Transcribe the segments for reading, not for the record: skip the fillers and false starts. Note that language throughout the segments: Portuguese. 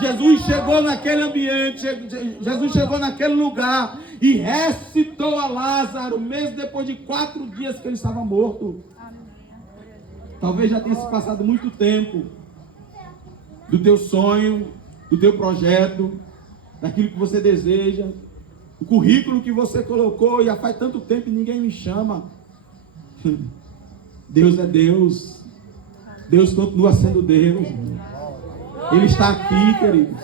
Jesus chegou naquele ambiente, Jesus chegou naquele lugar e ressuscitou a Lázaro, mesmo depois de 4 dias que ele estava morto. Talvez já tenha se passado muito tempo do teu sonho, do teu projeto, daquilo que você deseja, o currículo que você colocou, e já faz tanto tempo e ninguém me chama. Deus é Deus. Deus continua sendo Deus. Ele está aqui, queridos.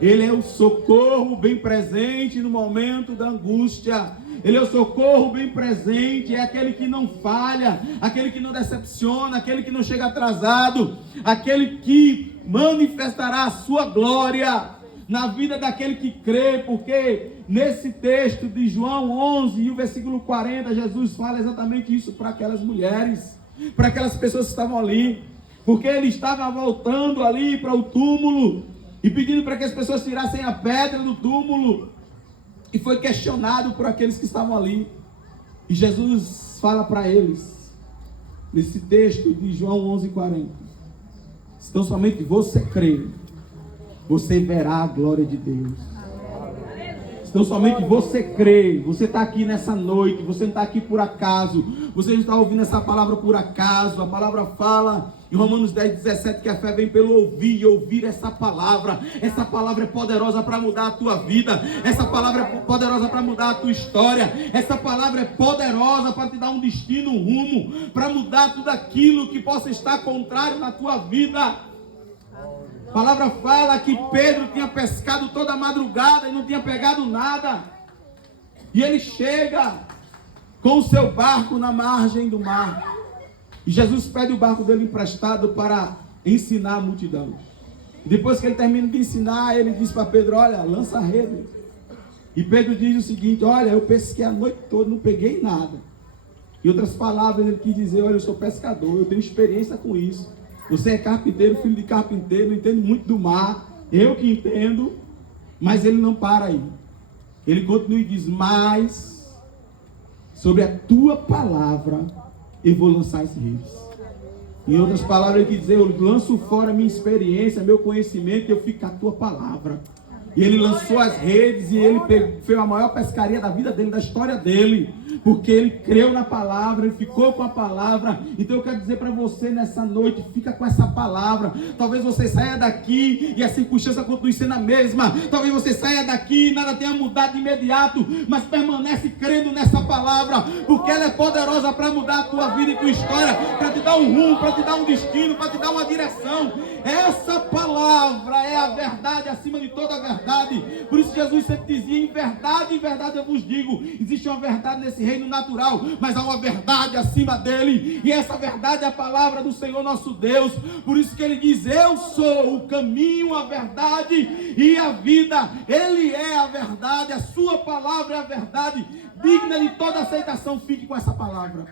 Ele é o socorro bem presente no momento da angústia. Ele é o socorro bem presente. É aquele que não falha, aquele que não decepciona, aquele que não chega atrasado, aquele que manifestará a sua glória na vida daquele que crê. Porque nesse texto de João 11 e o versículo 40, Jesus fala exatamente isso para aquelas mulheres, para aquelas pessoas que estavam ali. Porque ele estava voltando ali para o túmulo e pedindo para que as pessoas tirassem a pedra do túmulo. E foi questionado por aqueles que estavam ali. E Jesus fala para eles, nesse texto de João 11:40: se tão somente você crer, você verá a glória de Deus. Então somente você crê. Você está aqui nessa noite, você não está aqui por acaso, você não está ouvindo essa palavra por acaso. A palavra fala em Romanos 10:17 que a fé vem pelo ouvir, e ouvir essa palavra. Essa palavra é poderosa para mudar a tua vida, essa palavra é poderosa para mudar a tua história, essa palavra é poderosa para te dar um destino, um rumo, para mudar tudo aquilo que possa estar contrário na tua vida. A palavra fala que Pedro tinha pescado toda a madrugada e não tinha pegado nada. E ele chega com o seu barco na margem do mar. E Jesus pede o barco dele emprestado para ensinar a multidão. E depois que ele termina de ensinar, ele diz para Pedro: olha, lança a rede. E Pedro diz o seguinte: olha, eu pesquei a noite toda, não peguei nada. Em outras palavras, ele quis dizer: olha, eu sou pescador, eu tenho experiência com isso. Você é carpinteiro, filho de carpinteiro, não entende muito do mar. Eu que entendo. Mas ele não para aí. Ele continua e diz: mas sobre a tua palavra eu vou lançar as redes. Em outras palavras, ele quer dizer: eu lanço fora a minha experiência, meu conhecimento, e eu fico com a tua palavra. E ele lançou as redes e ele fez a maior pescaria da vida dele, da história dele. Porque ele creu na palavra, ele ficou com a palavra. Então eu quero dizer para você nessa noite: fica com essa palavra. Talvez você saia daqui e a circunstância continue sendo a mesma. Talvez você saia daqui e nada tenha mudado de imediato, mas permanece crendo nessa palavra, porque ela é poderosa para mudar a tua vida e tua história, para te dar um rumo, para te dar um destino, para te dar uma direção. Essa palavra é a verdade acima de toda a verdade. Por isso Jesus sempre dizia: em verdade eu vos digo. Existe uma verdade nesse reino natural, mas há uma verdade acima dele, e essa verdade é a palavra do Senhor nosso Deus. Por isso que ele diz: eu sou o caminho, a verdade e a vida. Ele é a verdade, a sua palavra é a verdade, digna de toda aceitação. Fique com essa palavra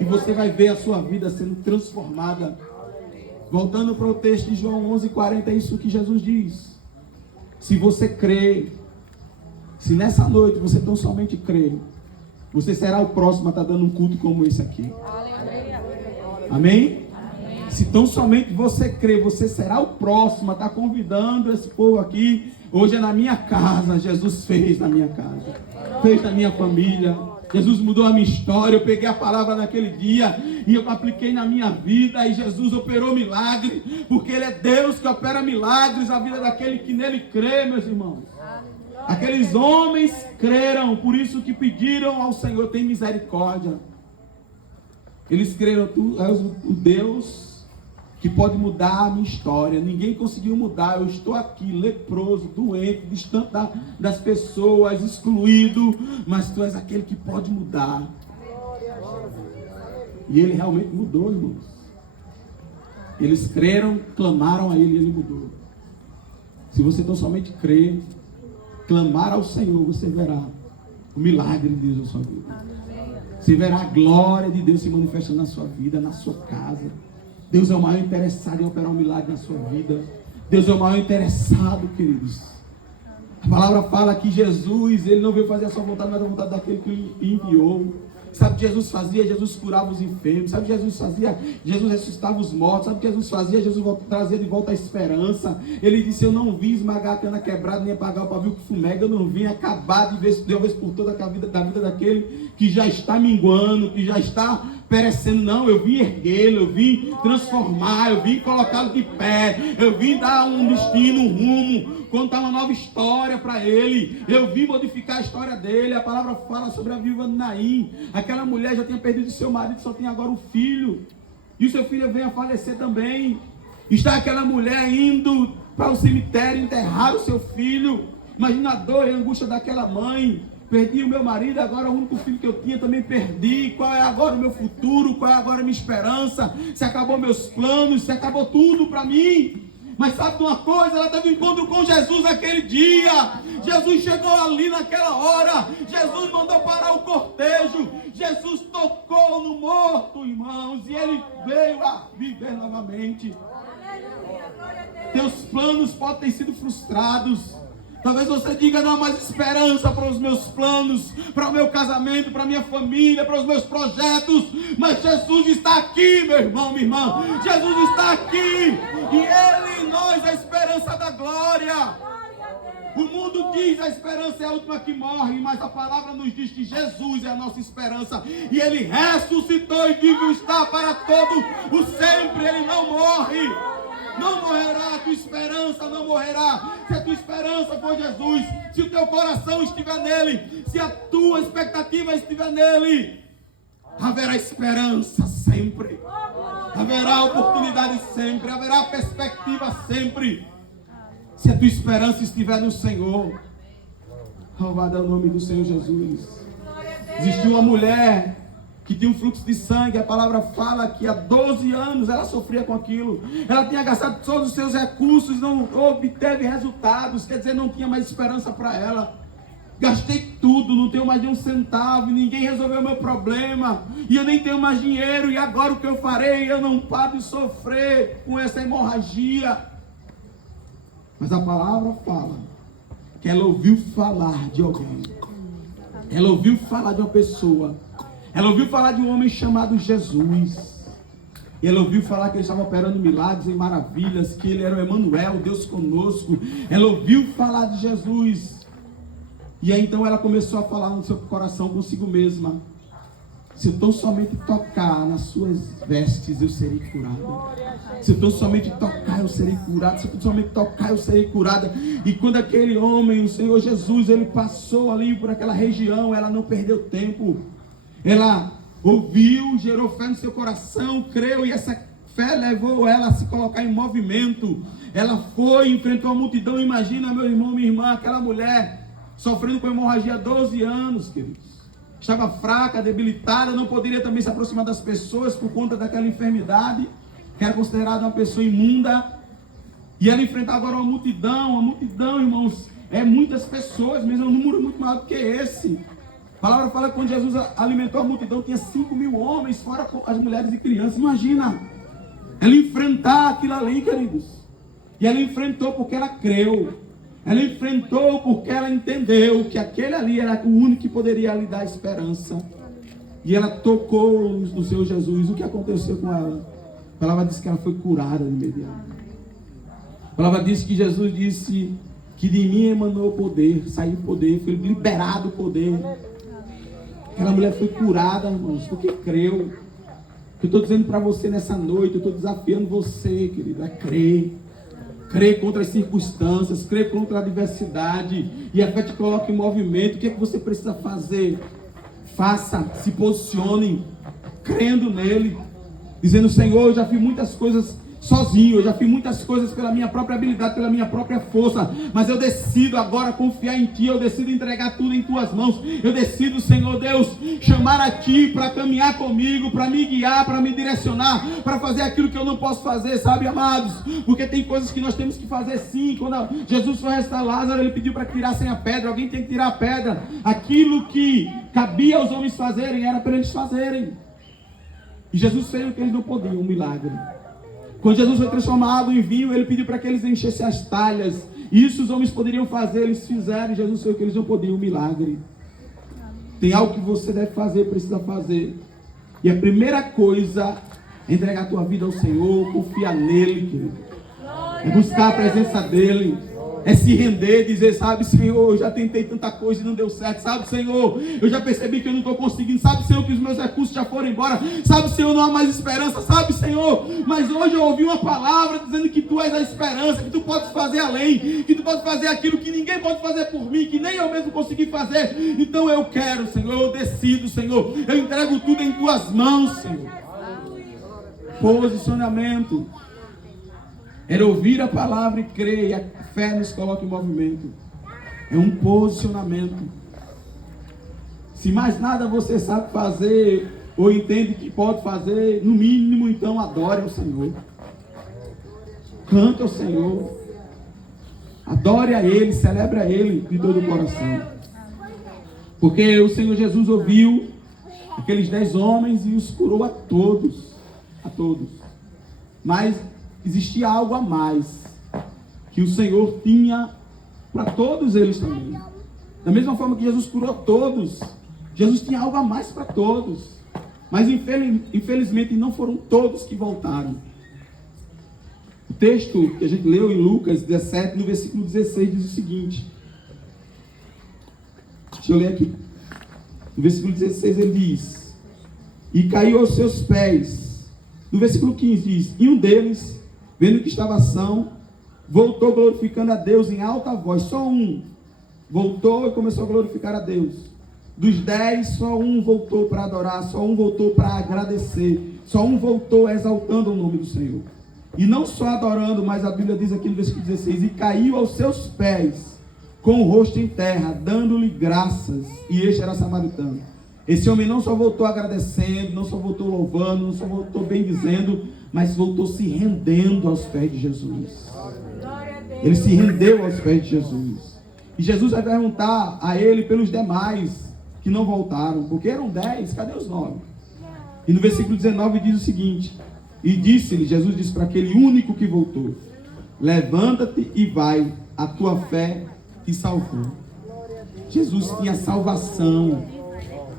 e você vai ver a sua vida sendo transformada. Voltando para o texto de João 11:40, é isso que Jesus diz: se você crê, se nessa noite você tão somente crê, você será o próximo a estar dando um culto como esse aqui. Amém? Se tão somente você crê, você será o próximo a estar convidando esse povo aqui. Hoje é na minha casa. Jesus fez na minha casa, fez na minha família. Jesus mudou a minha história. Eu peguei a palavra naquele dia e eu apliquei na minha vida, e Jesus operou milagre, porque Ele é Deus que opera milagres na vida daquele que nele crê, meus irmãos. Aqueles homens creram, por isso que pediram ao Senhor: tem misericórdia. Eles creram: tu és o Deus que pode mudar a minha história. Ninguém conseguiu mudar. Eu estou aqui leproso, doente, distante das pessoas, excluído, mas tu és aquele que pode mudar. E ele realmente mudou, irmãos. Eles creram, clamaram a ele e ele mudou. Se você tão somente crer, clamar ao Senhor, você verá o milagre de Deus na sua vida. Você verá a glória de Deus se manifestando na sua vida, na sua casa. Deus é o maior interessado em operar um milagre na sua vida. Deus é o maior interessado, queridos. A palavra fala que Jesus, Ele não veio fazer a sua vontade, mas a vontade daquele que Ele enviou. Sabe o que Jesus fazia? Jesus curava os enfermos. Sabe o que Jesus fazia? Jesus ressuscitava os mortos. Sabe o que Jesus fazia? Jesus trazia de volta a esperança. Ele disse: eu não vim esmagar a cana quebrada, nem apagar o pavio que fumega. Eu não vim acabar de uma vez por toda a vida daquele que já está minguando, que já está perecendo. Não, eu vim erguê-lo, eu vim transformar, eu vim colocá-lo de pé, eu vim dar um destino, um rumo, contar uma nova história para ele. Eu vim modificar a história dele. A palavra fala sobre a viúva de Naim. Aquela mulher já tinha perdido seu marido, só tem agora um filho, e o seu filho vem a falecer também. Está aquela mulher indo para o cemitério enterrar o seu filho. Imagina a dor e a angústia daquela mãe. Perdi o meu marido, agora o único filho que eu tinha também perdi. Qual é agora o meu futuro? Qual é agora a minha esperança? Se acabou meus planos, se acabou tudo para mim. Mas sabe de uma coisa? Ela teve um encontro com Jesus aquele dia. Jesus chegou ali naquela hora. Jesus mandou parar o cortejo. Jesus tocou no morto, irmãos, e ele veio a viver novamente. Teus planos podem ter sido frustrados. Talvez você diga: não há mais esperança para os meus planos, para o meu casamento, para a minha família, para os meus projetos. Mas Jesus está aqui, meu irmão, minha irmã. Jesus está aqui. E Ele em nós é a esperança da glória. O mundo diz: a esperança é a última que morre. Mas a palavra nos diz que Jesus é a nossa esperança. E Ele ressuscitou e vivo está para todo o sempre. Ele não morre. Não morrerá, a tua esperança não morrerá. Se a tua esperança for Jesus, se o teu coração estiver nele, se a tua expectativa estiver nele, haverá esperança sempre, haverá oportunidade sempre, haverá perspectiva sempre. Se a tua esperança estiver no Senhor. Louvado é o nome do Senhor Jesus. Existiu uma mulher que tinha um fluxo de sangue. A palavra fala que há 12 anos ela sofria com aquilo. Ela tinha gastado todos os seus recursos, não obteve resultados. Quer dizer, não tinha mais esperança para ela. Gastei tudo, não tenho mais de um centavo, ninguém resolveu o meu problema, e eu nem tenho mais dinheiro, e agora o que eu farei? Eu não paro de sofrer com essa hemorragia. Mas a palavra fala que ela ouviu falar de alguém. Ela ouviu falar de uma pessoa. Ela ouviu falar de um homem chamado Jesus. E ela ouviu falar que ele estava operando milagres e maravilhas, que ele era o Emanuel, Deus conosco. Ela ouviu falar de Jesus. E aí então ela começou a falar no seu coração consigo mesma: se eu tão somente tocar nas suas vestes, eu serei curada. Se eu tão somente tocar, eu serei curada. Se eu tão somente tocar, eu serei curada. E quando aquele homem, o Senhor Jesus, ele passou ali por aquela região, ela não perdeu tempo. Ela ouviu, gerou fé no seu coração, creu, e essa fé levou ela a se colocar em movimento. Ela foi, enfrentou a multidão. Imagina, meu irmão, minha irmã, aquela mulher sofrendo com hemorragia há 12 anos, queridos. Estava fraca, debilitada, não poderia também se aproximar das pessoas por conta daquela enfermidade, que era considerada uma pessoa imunda. E ela enfrentava agora uma multidão, irmãos, muitas pessoas, mesmo um número muito maior do que esse. A palavra fala que quando Jesus alimentou a multidão, tinha 5.000 homens, fora as mulheres e crianças. Imagina, ela enfrentar aquilo ali, queridos. E ela enfrentou porque ela creu. Ela enfrentou porque ela entendeu que aquele ali era o único que poderia lhe dar esperança. E ela tocou no Senhor Jesus. O que aconteceu com ela? A palavra diz que ela foi curada de imediato. A palavra diz que Jesus disse que de mim emanou o poder, saiu o poder, foi liberado o poder. Aquela mulher foi curada, irmãos, porque creu. Eu estou dizendo para você nessa noite, eu estou desafiando você, querido, a crer. Crer contra as circunstâncias, crer contra a adversidade, e a fé te coloca em movimento. O que é que você precisa fazer? Faça, se posicione, crendo nele, dizendo: Senhor, eu já fiz muitas coisas sozinho, eu já fiz muitas coisas pela minha própria habilidade, pela minha própria força, mas eu decido agora confiar em Ti, eu decido entregar tudo em Tuas mãos, eu decido, Senhor Deus, chamar a Ti para caminhar comigo, para me guiar, para me direcionar, para fazer aquilo que eu não posso fazer, sabe, amados? Porque tem coisas que nós temos que fazer sim. Quando Jesus foi ressuscitar Lázaro, Ele pediu para que tirassem a pedra, alguém tem que tirar a pedra. Aquilo que cabia aos homens fazerem, era para eles fazerem, e Jesus fez o que eles não podiam, um milagre. Quando Jesus foi transformar a água em vinho, Ele pediu para que eles enchessem as talhas. Isso os homens poderiam fazer, eles fizeram. Jesus fez o que eles não podiam, um milagre. Tem algo que você deve fazer, precisa fazer. E a primeira coisa é entregar a tua vida ao Senhor, confiar nele, querido. É buscar a presença dele. É se render, dizer, sabe, Senhor, eu já tentei tanta coisa e não deu certo. Sabe, Senhor, eu já percebi que eu não estou conseguindo. Sabe, Senhor, que os meus recursos já foram embora. Sabe, Senhor, não há mais esperança. Sabe, Senhor, mas hoje eu ouvi uma palavra dizendo que Tu és a esperança, que Tu podes fazer além, que Tu podes fazer aquilo que ninguém pode fazer por mim, que nem eu mesmo consegui fazer. Então eu quero, Senhor, eu decido, Senhor, eu entrego tudo em Tuas mãos, Senhor. Posicionamento era ouvir a palavra e crer, e a fé nos coloca em movimento. É um posicionamento. Se mais nada você sabe fazer, ou entende que pode fazer, no mínimo então adore ao Senhor. Cante ao Senhor. Adore a Ele, celebre a Ele de todo o coração. Porque o Senhor Jesus ouviu aqueles 10 homens e os curou a todos. A todos. Mas existia algo a mais que o Senhor tinha para todos eles também. Da mesma forma que Jesus curou todos, Jesus tinha algo a mais para todos. Mas infelizmente não foram todos que voltaram. O texto que a gente leu em Lucas 17, no versículo 16, diz o seguinte. Deixa eu ler aqui. No versículo 16 ele diz: e caiu aos seus pés. No versículo 15 diz: e um deles, vendo que estava são, voltou glorificando a Deus em alta voz. Só um voltou e começou a glorificar a Deus. Dos 10, só um voltou para adorar, só um voltou para agradecer, só um voltou exaltando o nome do Senhor. E não só adorando, mas a Bíblia diz aqui no versículo 16: e caiu aos seus pés, com o rosto em terra, dando-lhe graças. E este era samaritano. Esse homem não só voltou agradecendo, não só voltou louvando, não só voltou bendizendo, mas voltou se rendendo aos pés de Jesus. Ele se rendeu aos pés de Jesus. E Jesus vai perguntar a ele pelos demais que não voltaram, porque eram 10, cadê os 9? E no versículo 19 diz o seguinte: e disse-lhe, Jesus disse para aquele único que voltou: levanta-te e vai, a tua fé te salvou. Jesus tinha salvação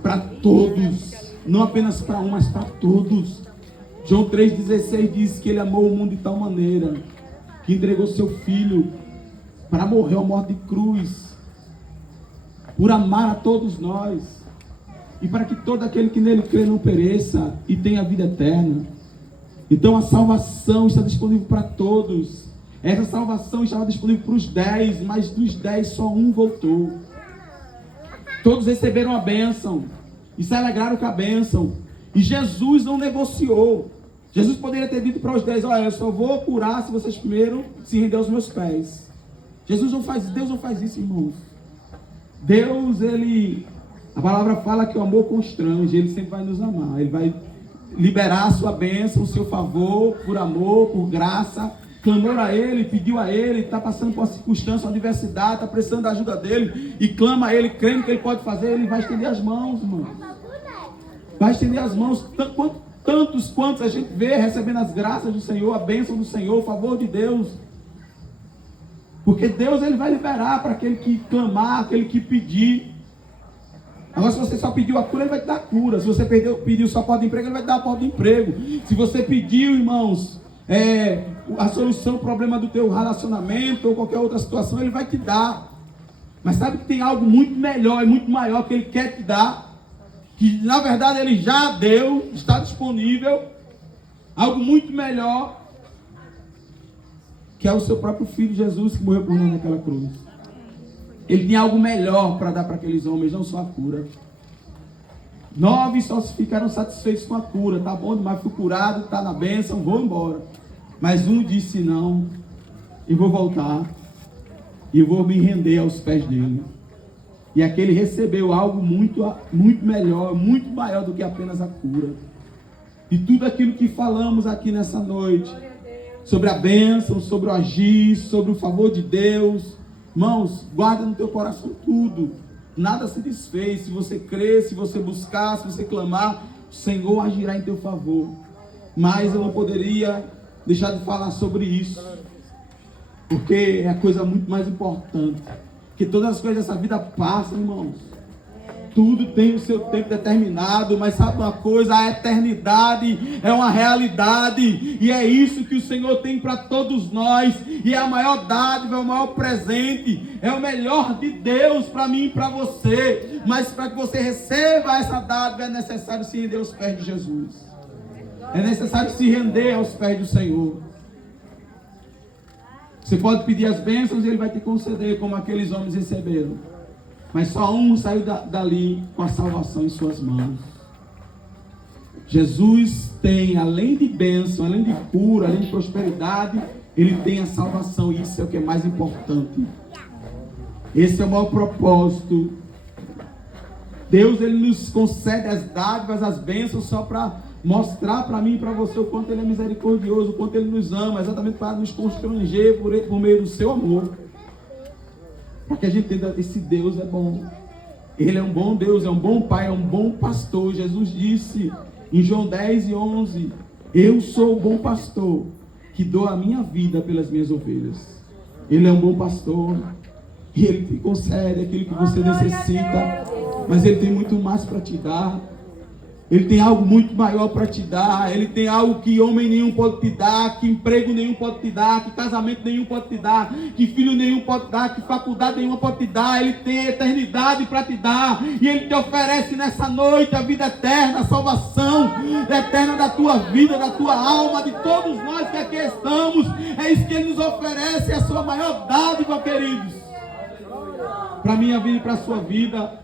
para todos, não apenas para um, mas para todos. João 3,16 diz que ele amou o mundo de tal maneira que entregou seu filho para morrer a morte de cruz, por amar a todos nós, e para que todo aquele que nele crê não pereça e tenha vida eterna. Então a salvação está disponível para todos. Essa salvação estava disponível para os 10, mas dos 10 só um voltou. Todos receberam a bênção e se alegraram com a bênção. E Jesus não negociou. Jesus poderia ter dito para os 10: olha, eu só vou curar se vocês primeiro se renderem aos meus pés. Deus não faz isso, irmãos. Deus, a palavra fala que o amor constrange. Ele sempre vai nos amar. Ele vai liberar a sua bênção, o seu favor, por amor, por graça. Clamou a Ele, pediu a Ele, está passando por uma circunstância, uma adversidade, está precisando da ajuda dEle, e clama a Ele, crendo que Ele pode fazer. Ele vai estender as mãos, irmão. Vai estender as mãos. Tantos quantos a gente vê recebendo as graças do Senhor, a bênção do Senhor, o favor de Deus. Porque Deus, Ele vai liberar para aquele que clamar, aquele que pedir. Agora, se você só pediu a cura, Ele vai te dar a cura. Se você pediu só a porta de emprego, Ele vai te dar a porta de emprego. Se você pediu, irmãos, a solução ao problema do teu relacionamento ou qualquer outra situação, Ele vai te dar. Mas sabe que tem algo muito melhor e muito maior que Ele quer te dar, que na verdade Ele já deu, está disponível. Algo muito melhor, que é o seu próprio Filho Jesus, que morreu por nós naquela cruz. Ele tinha algo melhor para dar para aqueles homens, não só a cura. 9 só se ficaram satisfeitos com a cura. Tá bom demais, fui curado, está na bênção, vou embora. Mas um disse: não, eu vou voltar e eu vou me render aos pés dele. E aquele recebeu algo muito melhor, muito maior do que apenas a cura. E tudo aquilo que falamos aqui nessa noite, sobre a bênção, sobre o agir, sobre o favor de Deus, irmãos, guarda no teu coração tudo. Nada se desfez. Se você crer, se você buscar, se você clamar, o Senhor agirá em teu favor. Mas eu não poderia deixar de falar sobre isso, porque é a coisa muito mais importante. Que todas as coisas dessa vida passam, irmãos. Tudo tem o seu tempo determinado, mas sabe uma coisa? A eternidade é uma realidade, e é isso que o Senhor tem para todos nós, e é a maior dádiva, é o maior presente, é o melhor de Deus para mim e para você. Mas para que você receba essa dádiva, é necessário se render aos pés de Jesus, é necessário se render aos pés do Senhor. Você pode pedir as bênçãos e Ele vai te conceder, como aqueles homens receberam. Mas só um saiu dali com a salvação em suas mãos. Jesus tem, além de bênção, além de cura, além de prosperidade, Ele tem a salvação. E isso é o que é mais importante. Esse é o maior propósito. Deus, Ele nos concede as dádivas, as bênçãos, só para mostrar para mim e para você o quanto Ele é misericordioso, o quanto Ele nos ama, exatamente para nos constranger por meio do seu amor. Para que a gente entenda, esse Deus é bom. Ele é um bom Deus, é um bom Pai, é um bom pastor. Jesus disse em João 10:11, eu sou o bom pastor, que dou a minha vida pelas minhas ovelhas. Ele é um bom pastor, e Ele te concede aquilo que você necessita, mas Ele tem muito mais para te dar. Ele tem algo muito maior para te dar. Ele tem algo que homem nenhum pode te dar, que emprego nenhum pode te dar, que casamento nenhum pode te dar, que filho nenhum pode te dar, que faculdade nenhuma pode te dar. Ele tem eternidade para te dar, e Ele te oferece nessa noite a vida eterna, a salvação eterna da tua vida, da tua alma, de todos nós que aqui estamos. É isso que Ele nos oferece, é a sua maior dádiva, queridos, para a minha vida e para a sua vida.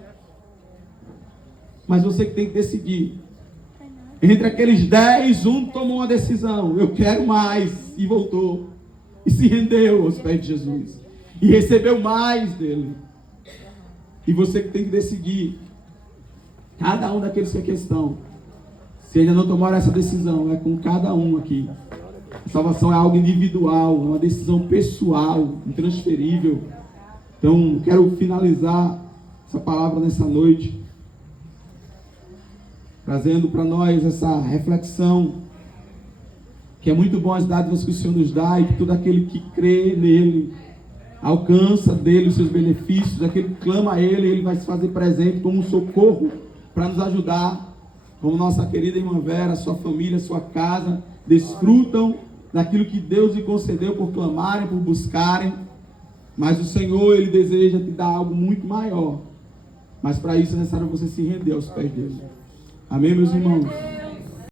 Mas você que tem que decidir. Entre aqueles 10, um tomou uma decisão: eu quero mais, e voltou, e se rendeu aos pés de Jesus, e recebeu mais dele. E você que tem que decidir. Cada um daqueles que aqui estão, se ainda não tomaram essa decisão, é com cada um aqui. A salvação é algo individual, uma decisão pessoal, intransferível. Então, quero finalizar essa palavra nessa noite, trazendo para nós essa reflexão, que é muito bom as dádivas que o Senhor nos dá, e que todo aquele que crê nele, alcança dele os seus benefícios. Aquele que clama a Ele, Ele vai se fazer presente como um socorro para nos ajudar. Como nossa querida irmã Vera, sua família, sua casa, desfrutam daquilo que Deus lhe concedeu por clamarem, por buscarem. Mas o Senhor, Ele deseja te dar algo muito maior. Mas para isso é necessário você se render aos pés dele. Amém, meus irmãos?